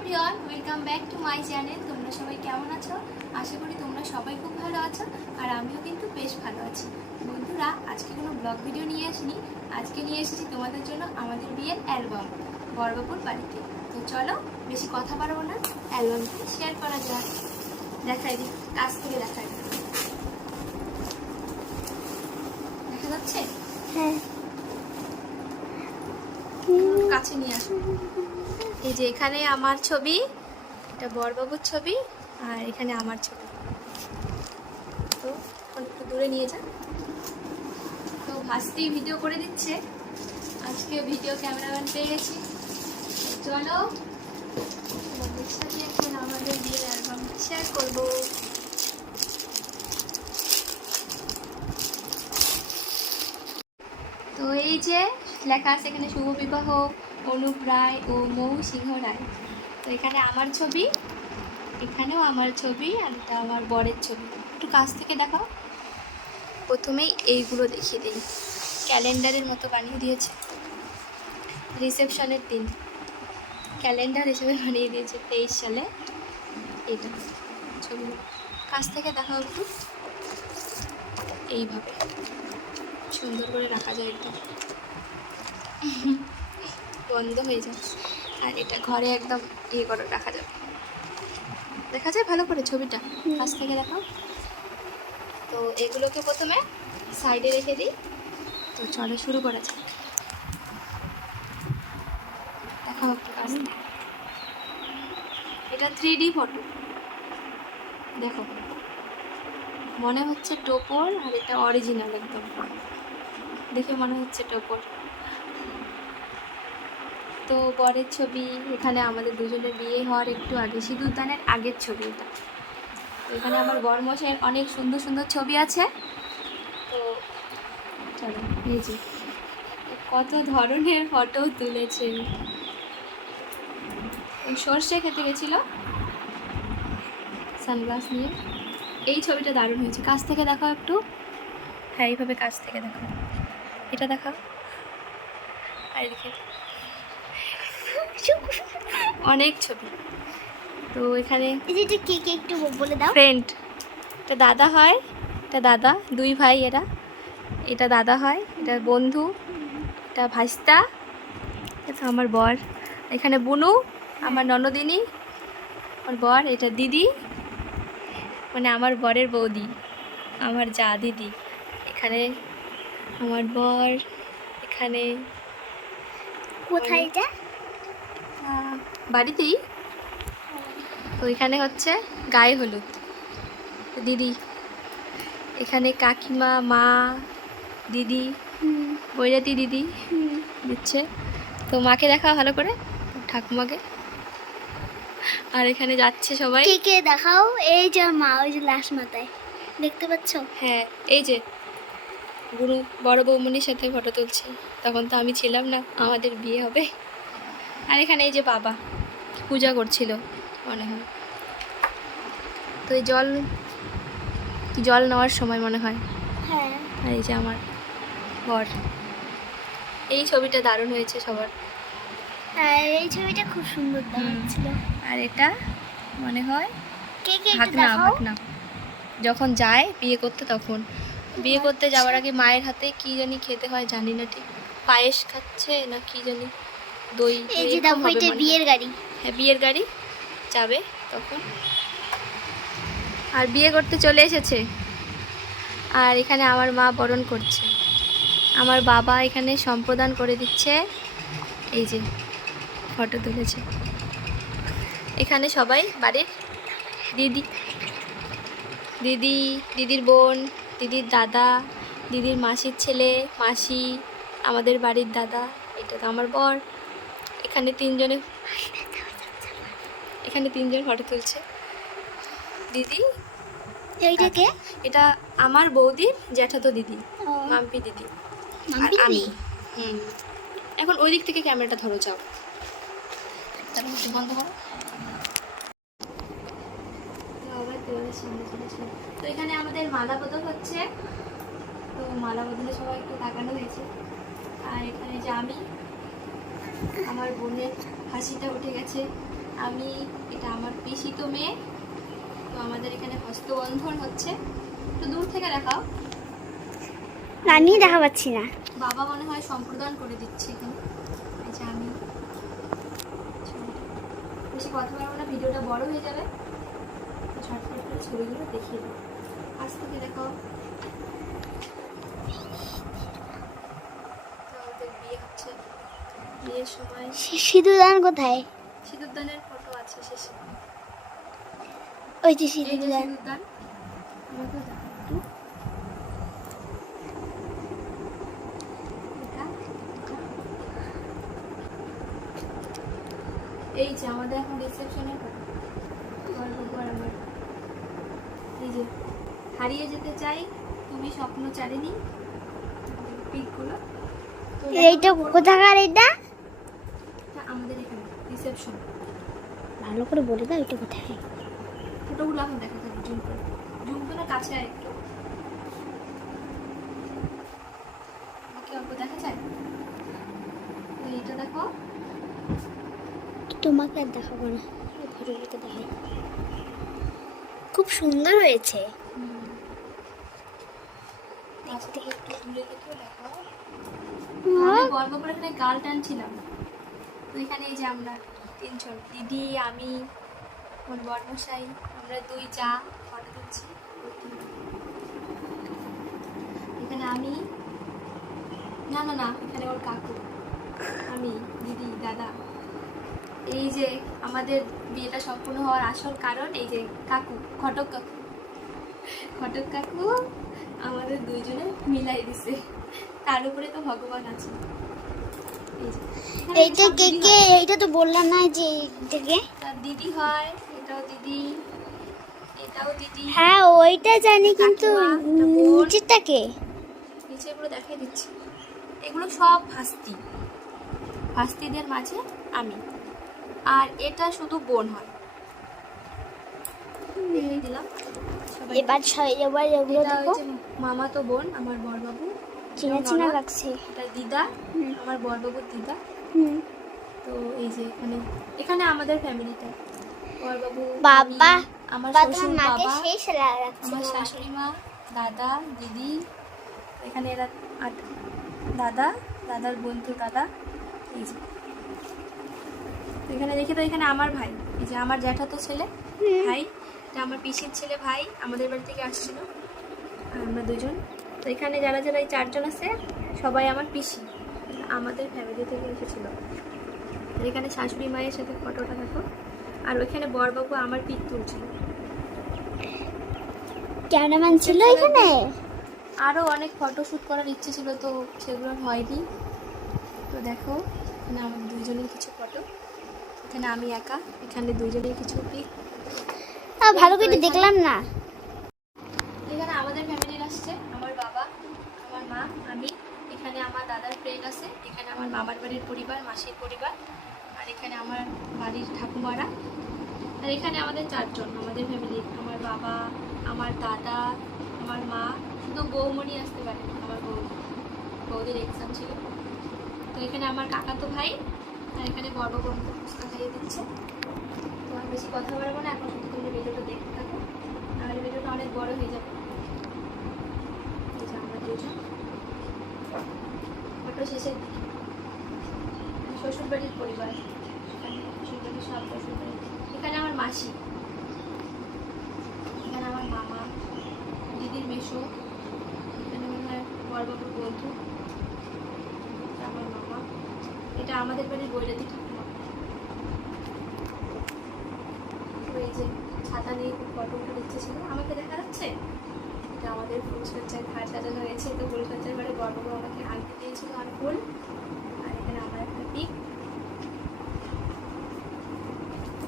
Everyone, welcome back to my channel. তোমরা সবাই কেমন আছো? আশা করি তোমরা সবাই খুব ভালো আছো, আর আমিও কিন্তু বেশ ভালো আছি। বন্ধুরা, আজকে কোনো ব্লগ ভিডিও নিয়ে আসিনি, আজকে নিয়ে এসেছি তোমাদের জন্য আমাদের বিয়ের অ্যালবাম বড়বাবুর বাড়িতে। তো চলো, বেশি কথা বাড়াবো না, অ্যালবামটি শেয়ার করা যাক। দেখাই দিই, কাছ থেকে দেখাই দিই। দেখা যাচ্ছে? হ্যাঁ, কাছে নিয়ে আসো। এই যে এখানে আমার ছবি, এটা বড়বাবুর ছবি, আর এখানে আমার ছবি। তো একটু দূরে নিয়ে যান। তো ভাসতেই ভিডিও করে দিচ্ছে, আজকে ভিডিও ক্যামেরাম্যান পেয়ে গেছি। চলো তোমাদের সাথে এখন আমাদের বিয়ের অ্যালবাম শেয়ার করবো। তো এই যে লেখা আছে এখানে শুভ বিবাহ অনুপ রায় ও মৌ সিংহ রায়। তো এখানে আমার ছবি, এখানেও আমার ছবি, আর এটা আমার বরের ছবি। একটু কাছ থেকে দেখাও। প্রথমেই এইগুলো দেখিয়ে দিই, ক্যালেন্ডারের মতো বানিয়ে দিয়েছে, রিসেপশনের দিন ক্যালেন্ডার হিসেবে বানিয়ে দিয়েছে 23 সালে। এইটা ছবিগুলো কাছ থেকে দেখাও একটু। এইভাবে সুন্দর করে রাখা যায়, একদম বন্ধ হয়ে যায়, আর এটা ঘরে একদম ইয়ে করে রাখা যাবে। দেখা যায় ভালো করে ছবিটা, কাছ থেকে দেখাও। তো এগুলোকে প্রথমে সাইডে রেখে দিই। তো চলো শুরু করা যাক। দেখাও একটু কাছ থেকে। এটা 3D ফটো, দেখো মনে হচ্ছে টোপর, আর এটা অরিজিনাল একদম, দেখে মনে হচ্ছে টোপর। তো বরের ছবি, এখানে আমাদের দুজনের বিয়ে হওয়ার একটু আগে, সিঁদুরদানের আগের ছবি এটা। তো এখানে আমার বরমশাইয়ের অনেক সুন্দর সুন্দর ছবি আছে। তো চলো, এই যে কত ধরনের ফটো তুলেছে। সর্ষে খেতে গেছিল সানগ্লাস নিয়ে। এই ছবিটা দারুণ হয়েছে, কাছ থেকে দেখাও একটু। হ্যাঁ, এইভাবে কাছ থেকে দেখাও, এটা দেখাও। আর এদিকে অনেক ছবি। তো এখানে এটা কে কে একটু বলে দাও। ফ্রেন্ড, এটা দাদা হয়, এটা দাদা, দুই ভাই এরা। এটা দাদা হয়, এটা বন্ধু, এটা ভাইস্তা, এটা আমার বর। এখানে বুনু আমার ননদিনী, আমার বর। এটা দিদি, মানে আমার বরের বৌদি, আমার যা দিদি। এখানে আমার বর, এখানে কোথায় এটা? বাড়িতেই। তো এখানে হচ্ছে গায়ে হলুদ, দিদি। এখানে কাকিমা, মা, দিদি, বৈরাতি দিদি দিচ্ছে। তো মাকে দেখা ভালো করে, ঠাকুমাকে। আর এখানে যাচ্ছে সবাই। কে কে দেখাও। এই যে মা, ওই যে লাশ মাথায়, দেখতে পাচ্ছ? হ্যাঁ, এই যে গুরু বড় বৌমনির সাথে ফটো তুলছি, তখন তো আমি ছিলাম না, আমাদের বিয়ে হবে। আর এখানে এই যে বাবা পূজা করছিল মনে হয়। তো এই জল নেওয়ার সময় মনে হয়। হ্যাঁ। আর এই যে আমার বর। এই ছবিটা দারুণ হয়েছে সবার। আর এই ছবিটা খুব সুন্দর দেখাচ্ছিল। আর এটা মনে হয় কে কে একটু ভাগনা, দেখাও। ভাগনা যখন যায় বিয়ে করতে, তখন বিয়ে করতে যাওয়ার আগে মায়ের হাতে কি জানি খেতে হয়, জানি না ঠিক, পায়েস খাচ্ছে না কি জানি, দই। এই যে দেখো, এটা বিয়ের গাড়ি। হ্যাঁ, বিয়ের গাড়ি যাবে তখন। আর বিয়ে করতে চলে এসেছে। আর এখানে আমার মা বরণ করছে, আমার বাবা এখানে সম্প্রদান করে দিচ্ছে। এই যে ফটো তুলেছে। এখানে সবাই বাড়ির দিদি, দিদি, দিদির বোন, দিদির দাদা, দিদির মাসির ছেলে, মাসি, আমাদের বাড়ির দাদা। এটা তো আমার বর। এখানে তিনজন ফটো তুলছে। দিদি, এইটা কে? এটা আমার বৌদির জ্যাঠাতো দিদি, ও, মাম্পি দিদি। আর মাম্পি আমি। দিদি। এখন ওই দিক থেকে ক্যামেরাটা ধরো, যাও, তাহলে একটু বন্ধ করো। তো এখানে আমাদের মালা বদল হচ্ছে। তো মালা বদলে সবাই একটু তাকানো হয়েছে। আর এখানে যে আমি, আমার বোনের হাসিটা উঠে গেছে, আমি, এটা আমার পিসি তো মেয়ে। তো আমাদের এখানে হস্তবন্ধন হচ্ছে, একটু দূর থেকে দেখাও। আমি দেখা পাচ্ছি না। বাবা মনে হয় সম্প্রদান করে দিচ্ছে এখানে। এই যে আমি, বেশি কথা বলবো না, ভিডিওটা বড় হয়ে যাবে। ঝটফট করে ছবিগুলো দেখিয়ে দেবো। আজ থেকে দেখাও। তো আমাদের বিয়ে হচ্ছে, বিয়ের সময় সিঁদুরদান কোথায়? সিঁদুরদানের ফটো আছে শেষে। ওই যে এই যে সিঁদুরদান। সিঁদুরদান, আমাকে দেখো একটু। এটা, এই যে আমাদের এখন রিসেপশনের ফটো। আমার, এই যে হারিয়ে যেতে চাই তুমি স্বপ্ন চারিনি, পিকগুলো। তো এইটা কোথাকার? এটা এটা আমাদের এখানে রিসেপশন। ভালো করে বলে দাও, এটা কোথায়? ফটোগুলো এখন দেখা যাবে, জুম করে, জুম করে কাছে আয় একটু। আমাকে অল্প দেখা যায়। তো এইটা দেখো, তোমাকে আর দেখাবো না, ঘরে দেখাই। খুব সুন্দর হয়েছে। কাছ থেকে একটু দূরে থেকেও দেখো। আমি গল্প করে এখানে গাল টানছিলাম। তো এখানে এই যে আমরা তিনজন, দিদি, আমি, আমার বর্মশাই, আমরা দুই যা ফটো তুলছি। এখানে আমি, না না না, এখানে ওর কাকু, আমি, দিদি, দাদা। এই যে আমাদের বিয়েটা সম্পূর্ণ হওয়ার আসল কারণ এই যে কাকু, ঘটক কাকু। ঘটক কাকু আমাদের দুইজনে মিলাই দিছে, তার উপরে তো ভগবান আছে। এই যে, এখানে এইটা সব কে দিদি কে? হয়। এইটা তো বললাম না যে এইটা কে। তার দিদি হয়, এটাও দিদি, এটাও দিদি। হ্যাঁ ওইটা জানি, কিন্তু কাকিমা, এটা বোন। নিচেরটা কে? নিচেগুলো দেখাই দিচ্ছি। এগুলো সব ভাস্তি, ভাস্তিদের মাঝে আমি। আর এটা শুধু বোন হয়। দেখিয়ে দিলাম সবাই। এবার এগুলো এটা দেখো, হচ্ছে মামাতো বোন, আমার বড়বাবু। চেনা চেনা লাগছে। এটা দিদা, আমার বড়বাবুর দিদা। হুম। তো এই যে এখানে, এখানে আমাদের ফ্যামিলিটা, বড়বাবু, বাবা, আমি, আমার বা শ্বশুর, তোমার মাকে বাবা, সেই সেলা লাগছে। আমার শাশুড়ি মা, দাদা, দিদি। এখানে এরা দাদা, দাদার বন্ধু দাদা। এই যে, তো এখানে দেখি, তো এখানে আমার ভাই, এই যে আমার জ্যাঠাতো ছেলে ভাই, এটা আমার পিসির ছেলে ভাই, আমাদের বাড়ি থেকে আসছিল। আর আমরা দুজন। তো এখানে যারা যারা এই চারজন আছে সবাই আমার পিসি, আমাদের ফ্যামিলি থেকে এসেছিল। আর এখানে শাশুড়ি মায়ের সাথে ফটোটা দেখো। আর ওইখানে বড়বাবু আমার পিক তুলছিল। ক্যামেরাম্যান ছিল এখানে। আরও অনেক ফটোশ্যুট করার ইচ্ছে ছিল, তো সেগুলো আর হয়নি। তো দেখো এখানে আমাদের দুইজনের কিছু ফটো, এখানে আমি একা, এখানে দুইজনের কিছু পিক। ভালো করে দেখলাম না। এখানে আমাদের ফ্যামিলির আসছে, আমার বাবা, আমার মা, আমি। এখানে আমার দাদার ফ্রেন্ড আছে, এখানে আমার মামার বাড়ির পরিবার, মাসির পরিবার। আর এখানে আমার বাড়ির ঠাকুমারা। আর এখানে আমাদের চারজন, আমাদের ফ্যামিলির, আমার বাবা, আমার দাদা, আমার মা। শুধু বৌমণি আসতে পারে, আমার বৌদির এক্সাম ছিল। তো এখানে আমার কাকাতো ভাই, আর এখানে বড় বন্ধু ফুচকা খাইয়ে দিচ্ছে। তো আর বেশি কথা বলবো না, এখন শুধু তোমরা ভিডিওটা দেখতে থাকো, নাহলে ভিডিওটা অনেক বড় হয়ে যাবে। এই যে আমরা দুজন ফটো শেষের দিকে, শ্বশুরবাড়ির পরিবার, শ্বশুরবাড়ির সব শ্বশুরবাড়ি। এখানে আমার মাসি, এখানে আমার মামা, দিদির মেশো, এখানে আমার বড়বাবুর বন্ধু, এটা আমার মামা, এটা আমাদের বাড়ির বৈরাতি ঠাকুমা। তো এই যে ছাতা নিয়ে খুব ফটো উঠে দিচ্ছে ছিল, আমাকে দেখা যাচ্ছে। এটা আমাদের ফুলসজ্জার ঘাট সাজানো হয়েছে। তো ফুলসজ্জার ঘরে বড়বাবু আমাকে আনতে দিয়েছিল আর ফুল। আর এখানে আমার একটা পিক।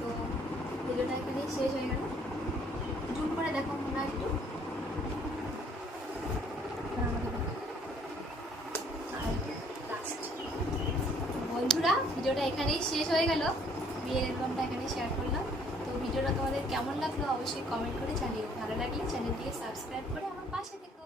তো ভিডিওটা এখানেই শেষ হয়ে গেল। জুম করে দেখো তোমরা একটু। বন্ধুরা, ভিডিওটা এখানেই শেষ হয়ে গেল, বিয়ের অ্যালবামটা এখানেই শেয়ার করলাম। তো ভিডিওটা তোমাদের কেমন লাগলো অবশ্যই কমেন্ট করে জানিও। ভালো লাগলে চ্যানেলটিকে সাবস্ক্রাইব করে আমার পাশে থেকো।